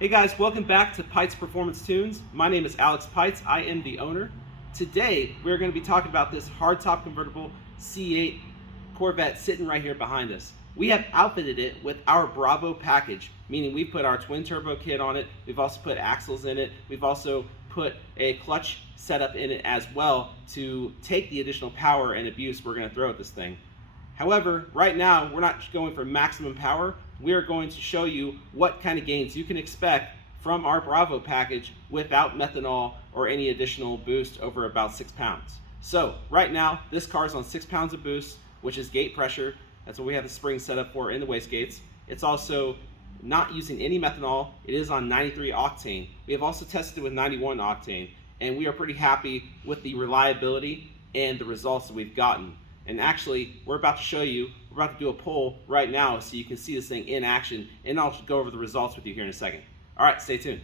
Hey guys, welcome back to Pites Performance Tunes. My name is Alex Pites. I am the owner. Today, we're going to be talking about this hardtop convertible C8 Corvette sitting right here behind us. We have outfitted it with our Bravo package, meaning we've put our twin turbo kit on it. We've also put axles in it. We've also put a clutch setup in it as well to take the additional power and abuse we're going to throw at this thing. However, right now, we're not going for maximum power. We are going to show you what kind of gains you can expect from our Bravo package without methanol or any additional boost over about 6 pounds. So right now, this car is on 6 pounds of boost, which is gate pressure. That's what we have the spring set up for in the wastegates. It's also not using any methanol. It is on 93 octane. We have also tested it with 91 octane, and we are pretty happy with the reliability and the results that we've gotten. And actually, we're about to show you, we're about to do a poll right now so you can see this thing in action, and I'll go over the results with you here in a second. All right, stay tuned.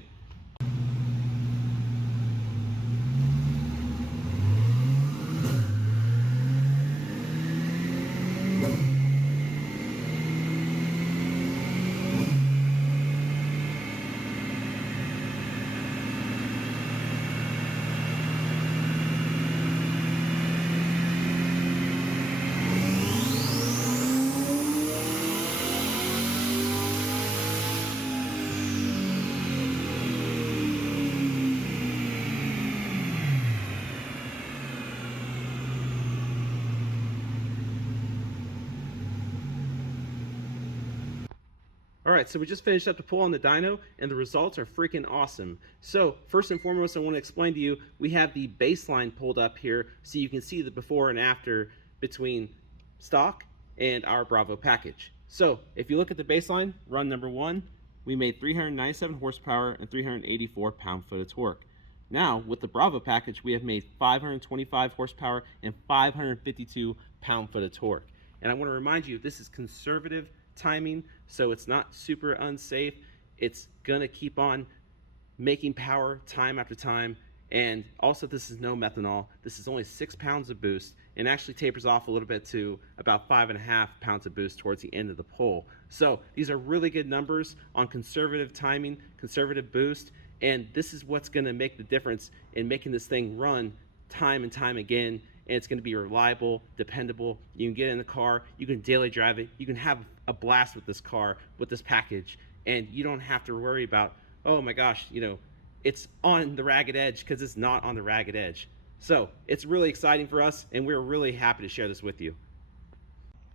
All right, so we just finished up the pull on the dyno, and the results are freaking awesome. So first and foremost, I want to explain to you, we have the baseline pulled up here so you can see the before and after between stock and our Bravo package. So if you look at the baseline, run number 1, we made 397 horsepower and 384 pound-foot of torque. Now, with the Bravo package, we have made 525 horsepower and 552 pound-foot of torque. And I want to remind you, this is conservative timing, so it's not super unsafe. It's gonna keep on making power time after time. And also, this is no methanol. This is only 6 pounds of boost, and actually tapers off a little bit to about 5.5 pounds of boost towards the end of the pull. So these are really good numbers on conservative timing, conservative boost, and this is what's gonna make the difference in making this thing run time and time again. And it's going to be reliable, dependable. You can get in the car, you can daily drive it, you can have a blast with this car, with this package, and you don't have to worry about, oh my gosh, it's on the ragged edge, because it's not on the ragged edge. So it's really exciting for us, and we're really happy to share this with you.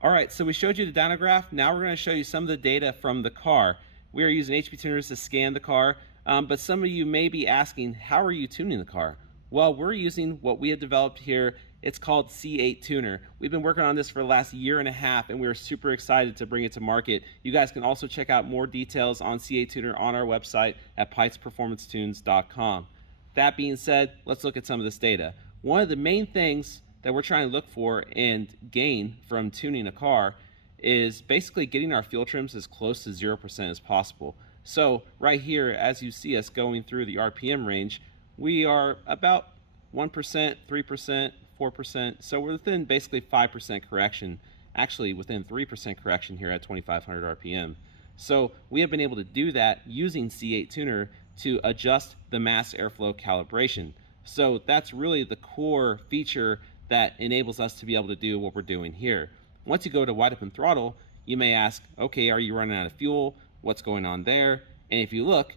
All right, so we showed you the dyno graph. Now we're going to show you some of the data from the car. We are using HP tuners to scan the car, but some of you may be asking, how are you tuning the car? Well, we're using what we have developed here. It's called C8 Tuner. We've been working on this for the last year and a half, and we're super excited to bring it to market. You guys can also check out more details on C8 Tuner on our website at pitesperformancetunes.com. That being said, let's look at some of this data. One of the main things that we're trying to look for and gain from tuning a car is basically getting our fuel trims as close to 0% as possible. So right here, as you see us going through the RPM range, we are about 1%, 3%, 4%, so we're within basically 5% correction, actually within 3% correction here at 2500 RPM. So we have been able to do that using C8 Tuner to adjust the mass airflow calibration. So that's really the core feature that enables us to be able to do what we're doing here. Once you go to wide open throttle, you may ask, okay, are you running out of fuel? What's going on there? And if you look,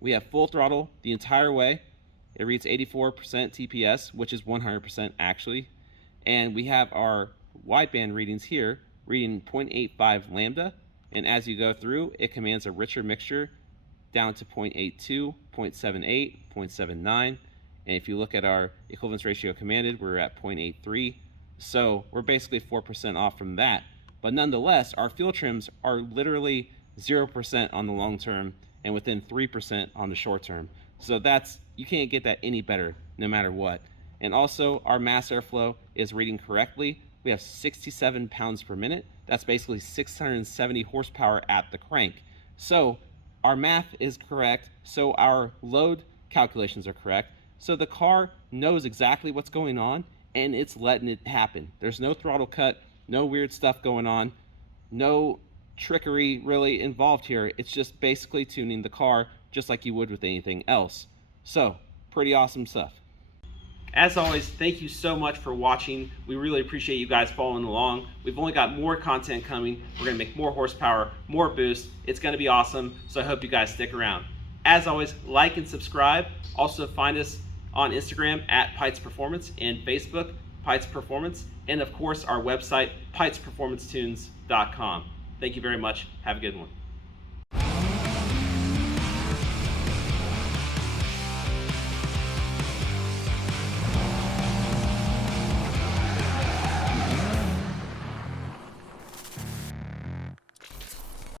we have full throttle the entire way. It reads 84% TPS, which is 100% actually. And we have our wideband readings here, reading 0.85 lambda. And as you go through, it commands a richer mixture down to 0.82, 0.78, 0.79. And if you look at our equivalence ratio commanded, we're at 0.83. So we're basically 4% off from that. But nonetheless, our fuel trims are literally 0% on the long term and within 3% on the short term. So you can't get that any better no matter what. And also, our mass airflow is reading correctly. We have 67 pounds per minute. That's basically 670 horsepower at the crank. So our math is correct, so our load calculations are correct. So the car knows exactly what's going on, and it's letting it happen. There's no throttle cut, no weird stuff going on, no trickery really involved here. It's just basically tuning the car just like you would with anything else. So, pretty awesome stuff. As always, thank you so much for watching. We really appreciate you guys following along. We've only got more content coming. We're going to make more horsepower, more boost. It's going to be awesome, so I hope you guys stick around. As always, like and subscribe. Also find us on Instagram at Pites Performance and Facebook, Pites Performance, and of course our website, pitesperformancetunes.com. Thank you very much. Have a good one.